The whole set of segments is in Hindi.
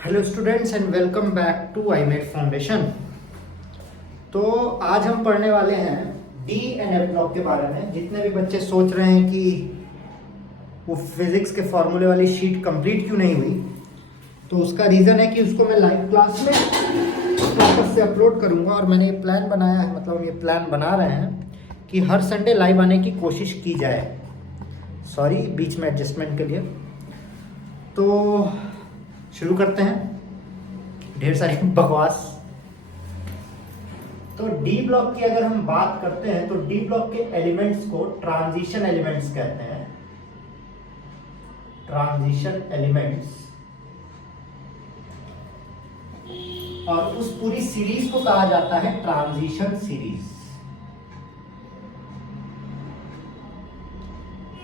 Hello students and welcome back to IMET foundation. तो आज हम पढ़ने वाले हैं डी एंड एफ ब्लॉक के बारे में। जितने भी बच्चे सोच रहे हैं कि वो फिजिक्स के फॉर्मूले वाली शीट कंप्लीट क्यों नहीं हुई, तो उसका रीज़न है कि उसको मैं लाइव क्लास में वापस से अपलोड करूँगा। और मैंने ये प्लान बनाया है, मतलब हम ये प्लान बना रहे हैं कि हर संडे लाइव आने की कोशिश की जाए। सॉरी बीच में एडजस्टमेंट के लिए। तो शुरू करते हैं, ढेर सारी बकवास। तो डी ब्लॉक की अगर हम बात करते हैं तो डी ब्लॉक के एलिमेंट्स को ट्रांजिशन एलिमेंट्स कहते हैं। ट्रांजिशन एलिमेंट्स, और उस पूरी सीरीज को कहा जाता है ट्रांजिशन सीरीज।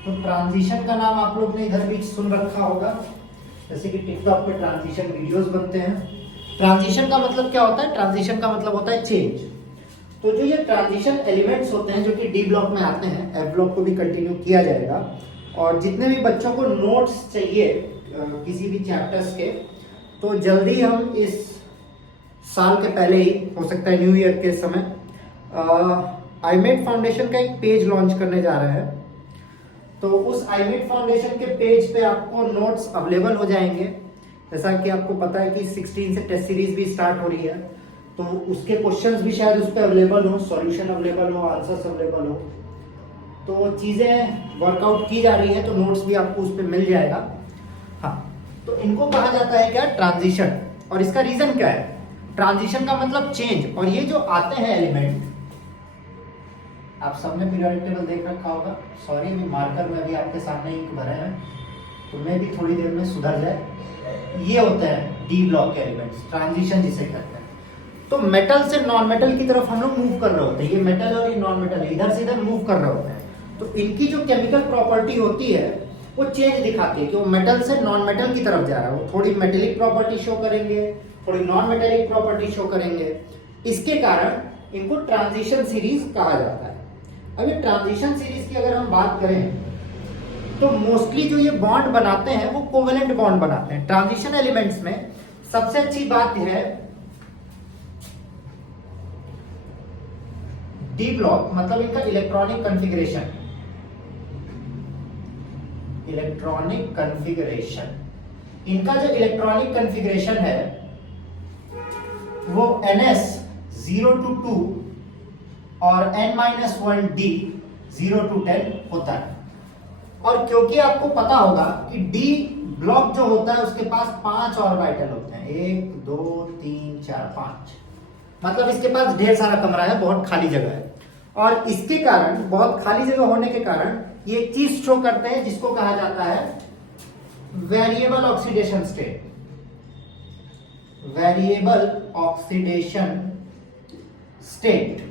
तो ट्रांजिशन का नाम आप लोग ने इधर भी सुन रखा होगा, जैसे कि टिकटॉक पे ट्रांजिशन वीडियोस बनते हैं। ट्रांजिशन का मतलब क्या होता है? ट्रांजिशन का मतलब होता है चेंज। तो जो ये ट्रांजिशन एलिमेंट्स होते हैं जो कि डी ब्लॉक में आते हैं, एफ ब्लॉक को भी कंटिन्यू किया जाएगा। और जितने भी बच्चों को नोट्स चाहिए किसी भी चैप्टर्स के, तो जल्दी हम इस साल के पहले ही, हो सकता है न्यू ईयर के समय, आईमेट फाउंडेशन का एक पेज लॉन्च करने जा रहे हैं। तो उस आईमेट फाउंडेशन के पेज पे आपको नोट्स अवेलेबल हो जाएंगे। जैसा कि आपको पता है कि 16 से टेस्ट सीरीज भी स्टार्ट हो रही है, तो उसके क्वेश्चंस भी शायद उस पर अवेलेबल हो, सॉल्यूशन अवेलेबल हो, आंसर्स अवेलेबल हो। तो चीज़ें वर्कआउट की जा रही है, तो नोट्स भी आपको उस पर मिल जाएगा। हाँ, तो इनको कहा जाता है क्या? ट्रांजिशन। और इसका रीजन क्या है? ट्रांजिशन का मतलब चेंज। और ये जो आते हैं एलिमेंट, आप सबने पीरियोडिक टेबल देख रखा होगा। सॉरी, अभी मार्कर में भी आपके सामने इंक भरे हैं, तो मैं भी थोड़ी देर में सुधर जाए। ये होते हैं डी ब्लॉक के एलिमेंट्स, ट्रांजिशन जिसे कहते हैं। तो मेटल से नॉन मेटल की तरफ हम लोग मूव कर रहे होते हैं। ये मेटल और ये नॉन मेटल इधर से इधर मूव कर रहे होते हैं। तो इनकी जो केमिकल प्रॉपर्टी होती है वो चेंज दिखाती है कि वो मेटल से नॉन मेटल की तरफ जा रहा है। वो थोड़ी मेटेलिक प्रॉपर्टी शो करेंगे, थोड़ी नॉन मेटेलिक प्रॉपर्टी शो करेंगे। इसके कारण इनको ट्रांजिशन सीरीज कहा जाता है। अब ये ट्रांजिशन सीरीज की अगर हम बात करें तो मोस्टली जो ये बॉन्ड बनाते हैं वो कोवेलेंट बॉन्ड बनाते हैं। ट्रांजिशन एलिमेंट्स में सबसे अच्छी बात है डी ब्लॉक, मतलब इनका इलेक्ट्रॉनिक कॉन्फ़िगरेशन। इलेक्ट्रॉनिक कॉन्फ़िगरेशन, इनका जो इलेक्ट्रॉनिक कॉन्फ़िगरेशन है वो NS0 to 2 और N-1D 0 to 10 होता है। और क्योंकि आपको पता होगा कि डी ब्लॉक जो होता है उसके पास 5 ऑर्बिटल होते हैं, 1 2 3 4 5, मतलब इसके पास ढेर सारा कमरा है, बहुत खाली जगह है। और इसके कारण, बहुत खाली जगह होने के कारण, ये एक चीज शो करते हैं जिसको कहा जाता है variable oxidation state. Variable oxidation state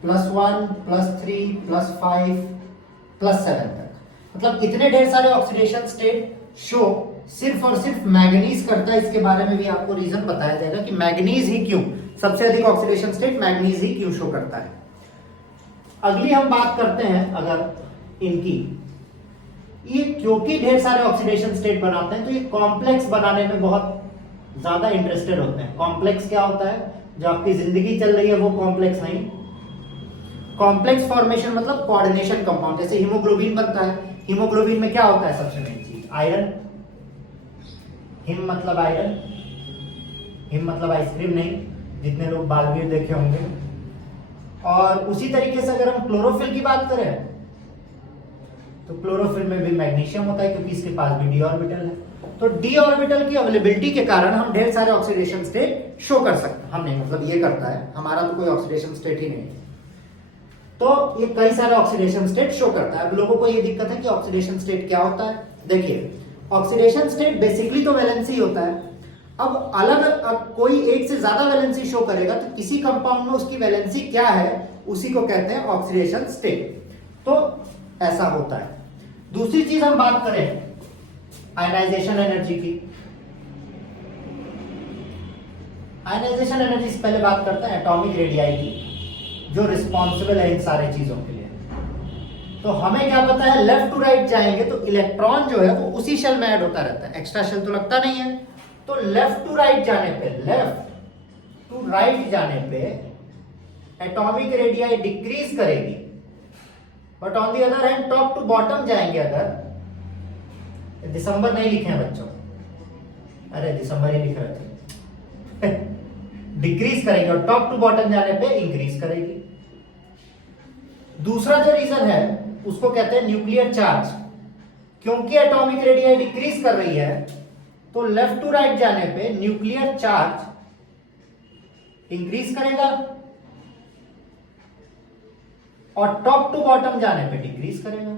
+1 +3 +5 +7 तक, मतलब इतने ढेर सारे ऑक्सीडेशन स्टेट शो सिर्फ और सिर्फ मैग्नीज करता है। इसके बारे में भी आपको रीजन बताया जाएगा कि मैग्नीज ही क्यों, सबसे अधिक ऑक्सीडेशन स्टेट मैग्नीज ही क्यों शो करता है। अगली हम बात करते हैं अगर इनकी, ये क्योंकि ढेर सारे ऑक्सीडेशन स्टेट बनाते हैं तो ये कॉम्प्लेक्स बनाने में बहुत ज्यादा इंटरेस्टेड होते हैं। कॉम्प्लेक्स क्या होता है? जो आपकी जिंदगी चल रही है वो कॉम्प्लेक्स नहीं। कॉम्प्लेक्स फॉर्मेशन मतलब कोऑर्डिनेशन कंपाउंड। जैसे हीमोग्लोबिन बनता है, हीमोग्लोबिन में क्या होता है? सबसे मेन चीज आयरन। हिम मतलब आयरन, हिम मतलब आइसक्रीम नहीं, जितने लोग बालवीर देखे होंगे। और उसी तरीके से अगर हम क्लोरोफिल की बात करें तो क्लोरोफिल में भी मैग्नीशियम होता है, क्योंकि इसके पास भी डी ऑर्बिटल है। तो डी ऑर्बिटल की अवेलेबिलिटी के कारण हम ढेर सारे ऑक्सीडेशन स्टेट शो कर सकते हैं। हम नहीं, मतलब ये करता है, हमारा तो कोई ऑक्सीडेशन स्टेट ही नहीं है। तो ये कई सारे ऑक्सीडेशन स्टेट शो करता है। अब लोगों को ये दिक्कत है कि ऑक्सीडेशन स्टेट क्या होता है। देखिए, ऑक्सीडेशन स्टेट बेसिकली तो वैलेंसी होता है। अब अलग कोई एक से ज्यादा वैलेंसी शो करेगा तो किसी कंपाउंड में उसकी वैलेंसी क्या है, उसी को कहते हैं ऑक्सीडेशन स्टेट। तो ऐसा होता है। दूसरी चीज हम बात करें आयनाइजेशन एनर्जी की। आयनाइजेशन एनर्जी से पहले बात करते हैं एटॉमिक रेडियाई की, जो रिस्पॉन्सिबल है इन सारे चीजों के लिए। तो हमें क्या पता है, लेफ्ट टू राइट जाएंगे तो इलेक्ट्रॉन जो है वो उसी शेल में ऐड होता रहता है, एक्स्ट्रा शेल तो लगता नहीं है। तो लेफ्ट टू राइट जाने पे, लेफ्ट टू राइट जाने पे एटॉमिक रेडियाई डिक्रीज करेगी, but on the other hand top to bottom जाएंगे अगर, दिसंबर नहीं लिखे हैं बच्चों, अरे दिसंबर ही लिख रहे थे डिक्रीज करेगी, और टॉप टू बॉटम जाने पे इंक्रीज करेगी। दूसरा जो रीजन है उसको कहते हैं न्यूक्लियर चार्ज। क्योंकि एटॉमिक रेडियाई डिक्रीज कर रही है तो लेफ्ट टू राइट जाने पे न्यूक्लियर चार्ज इंक्रीज करेगा और टॉप टू बॉटम जाने पे डिक्रीज करेगा।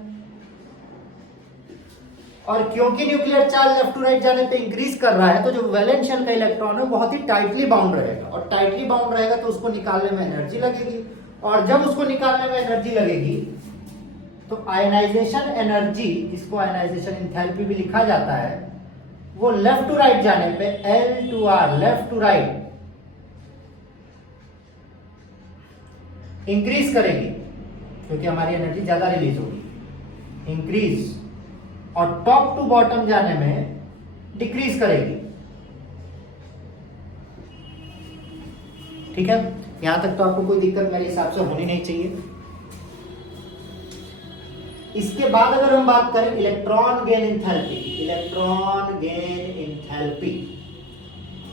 और क्योंकि nuclear charge left to right जाने पे इंक्रीज कर रहा है तो जो वैलेंस शेल का इलेक्ट्रॉन है बहुत ही टाइटली बाउंड रहेगा, और टाइटली बाउंड रहेगा तो उसको निकालने में एनर्जी लगेगी, और जब उसको निकालने में एनर्जी लगेगी तो आयनाइजेशन एनर्जी, जिसको आयनाइजेशन एंथैल्पी भी लिखा जाता है, वो लेफ्ट टू राइट जाने पे L2R, left to right increase करेगी क्योंकि हमारी एनर्जी ज्यादा रिलीज होगी, इंक्रीज, और टॉप टू बॉटम जाने में डिक्रीज करेगी। ठीक है, यहां तक तो आपको कोई दिक्कत मेरे हिसाब से होनी नहीं चाहिए। इसके बाद अगर हम बात करें electron gain enthalpy, electron gain enthalpy,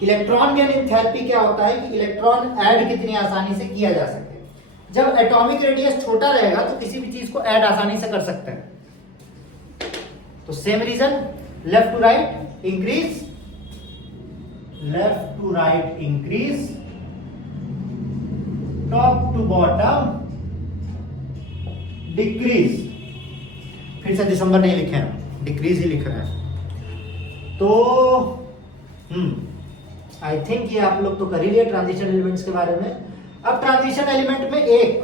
electron gain enthalpy क्या होता है कि इलेक्ट्रॉन ऐड कितनी आसानी से किया जा सके। जब एटॉमिक रेडियस छोटा रहेगा तो किसी भी चीज को ऐड आसानी से कर सकते हैं। तो same reason, left to right increase, left to right increase, top to bottom decrease. फिर से दिसंबर नहीं लिखे हैं, डिक्रीज ही लिख रहे हैं। तो आई थिंक ये आप लोग तो कर ही लिए ट्रांजिशन एलिमेंट्स के बारे में। अब ट्रांजिशन एलिमेंट में एक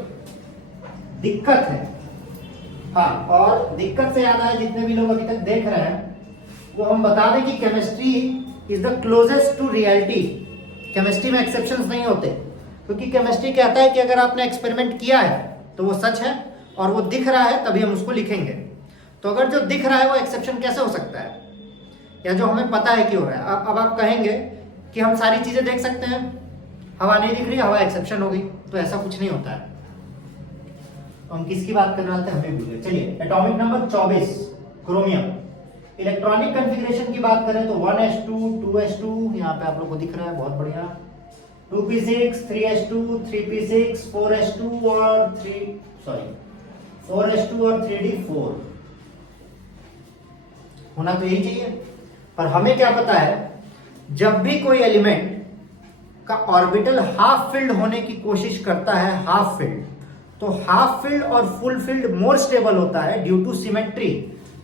दिक्कत है, हाँ, और दिक्कत से याद आया, जितने भी लोग अभी तक देख रहे हैं वो हम बता दें कि chemistry is the closest to reality. Chemistry में एक्सेप्शंस नहीं होते, क्योंकि केमिस्ट्री कहता है कि अगर आपने एक्सपेरिमेंट किया है तो वो सच है, और वो दिख रहा है तभी हम उसको लिखेंगे। तो अगर जो दिख रहा है वो एक्सेप्शन कैसे हो सकता है, या जो हमें पता है कि हो रहा है। अब आप कहेंगे कि हम सारी चीजें देख सकते हैं, हवा नहीं दिख रही, हवा एक्सेप्शन हो गई, तो ऐसा कुछ नहीं होता है। हम किसकी बात करने वाले थे, हमें भूल गए। चलिए, atomic number 24 chromium. Electronic configuration की बात करें तो 1s2 2s2, यहाँ पे आप लोग को दिख रहा है, बहुत बढ़िया, 2p6 3s2 3p6 4s2 और 4s2 और 3d4 होना तो यही चाहिए। पर हमें क्या पता है, जब भी कोई एलिमेंट का ऑर्बिटल हाफ फिल्ड होने की कोशिश करता है, हाफ फिल्ड, तो हाफ फील्ड और फुल फील्ड मोर स्टेबल होता है ड्यू टू सिमेट्री।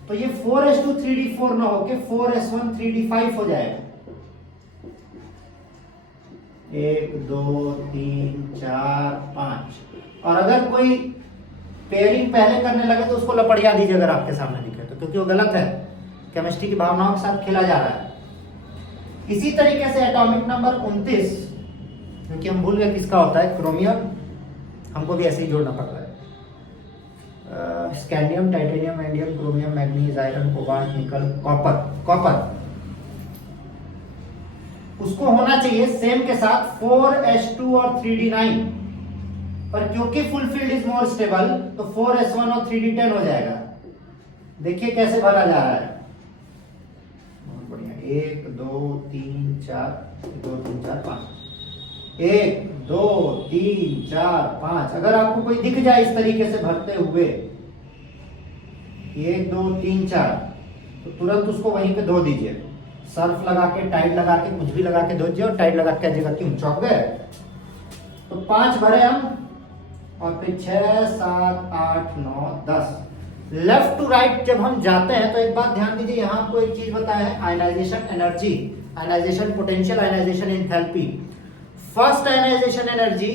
तो ये 4s2 3d4 ना होके 4s1 3d5 हो जाएगा। 1 2 3 4 5। और अगर कोई पेयरिंग पहले करने लगे तो उसको लपड़िया दीजिए अगर आपके सामने दिखे तो, क्योंकि वो गलत है, केमिस्ट्री की भावनाओं के साथ खेला जा रहा है। इसी तरीके से एटॉमिक नंबर 29, क्योंकि हम भूल गए किसका होता है, क्रोमियम, हमको भी ऐसे ही जोड़ना पड़ रहा है। Scandium, titanium, indium, chromium, manganese, iron, cobalt, निकल, कॉपर उसको होना चाहिए सेम के साथ 4s2 और 3d9, पर क्योंकि full field is more stable तो 4s1 और 3d10 हो जाएगा। देखिए कैसे भरा जा रहा है, बहुत बढ़िया। 1 2 3 4 2 3 4 5, 1 2 3 4 5। अगर आपको कोई दिख जाए इस तरीके से भरते हुए 1 2 3 4, तो तुरंत उसको वहीं पे धो दीजिए, सर्फ लगा के, टाइड लगा के, कुछ भी लगा के धो दीजिए, और टाइड लगा के जगह क्यों चौक गए। तो 5 भरे हम, और फिर 6 7 8 9 10। लेफ्ट टू राइट जब हम जाते हैं तो एक बात ध्यान दीजिए, यहां आपको एक चीज बताया है, ionization energy, ionization potential, ionization enthalpy. First ionization energy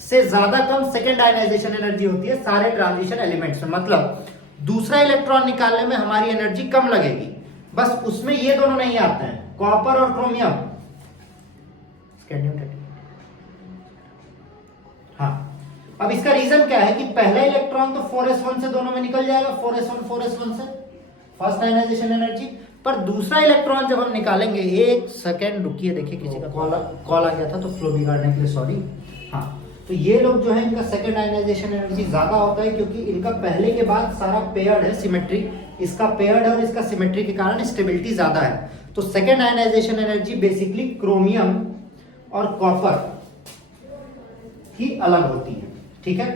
से ज्यादा कम सेकेंड आयनाइजेशन एनर्जी होती है सारे ट्रांजिशन एलिमेंट्स में। मतलब दूसरा इलेक्ट्रॉन निकालने में हमारी एनर्जी कम लगेगी, बस उसमें ये दोनों नहीं आते हैं, कॉपर और क्रोमियम। हाँ, अब इसका रीजन क्या है कि पहला इलेक्ट्रॉन तो 4s1 से दोनों में निकल जाएगा, 4s1 से फर्स्ट आयनाइजेशन एनर्जी। पर दूसरा इलेक्ट्रॉन जब हम निकालेंगे, एक सेकेंड रुकिए, देखिए किसी का कॉल आ गया था तो फ्लो बिगाड़ने के लिए सॉरी। हाँ, तो ये लोग जो है इनका सेकेंड आयनाइजेशन एनर्जी ज्यादा होता है क्योंकि इनका पहले के बाद सारा पेयर्ड है, सिमेट्री, इसका पेयर्ड है और इसका सिमेट्री के कारण स्टेबिलिटी ज्यादा है। तो second ionization energy basically chromium और कॉपर ही अलग होती है, ठीक है।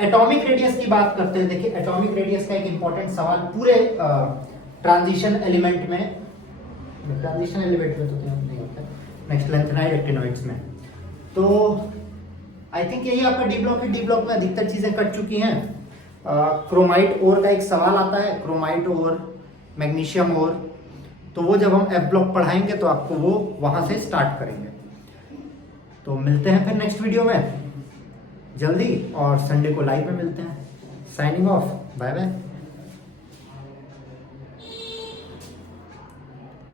एटॉमिक रेडियस की बात करते हैं। देखिए एटॉमिक रेडियस का एक इंपॉर्टेंट सवाल पूरे ट्रांजिशन एलिमेंट में तो क्या नहीं होता, नेक्स्ट लेंथेनाइड एक्टिनोइड्स में। तो आई थिंक यही आपका डी ब्लॉक है। डी ब्लॉक में अधिकतर चीजें कट चुकी हैं। क्रोमाइट ओर का एक सवाल आता है, क्रोमाइट ओर, मैग्नीशियम ओर, तो वो जब हम एफ ब्लॉक पढ़ाएंगे तो आपको वो वहां से स्टार्ट करेंगे। तो मिलते हैं फिर नेक्स्ट वीडियो में जल्दी, और संडे को लाइव में मिलते हैं। Signing off, bye bye.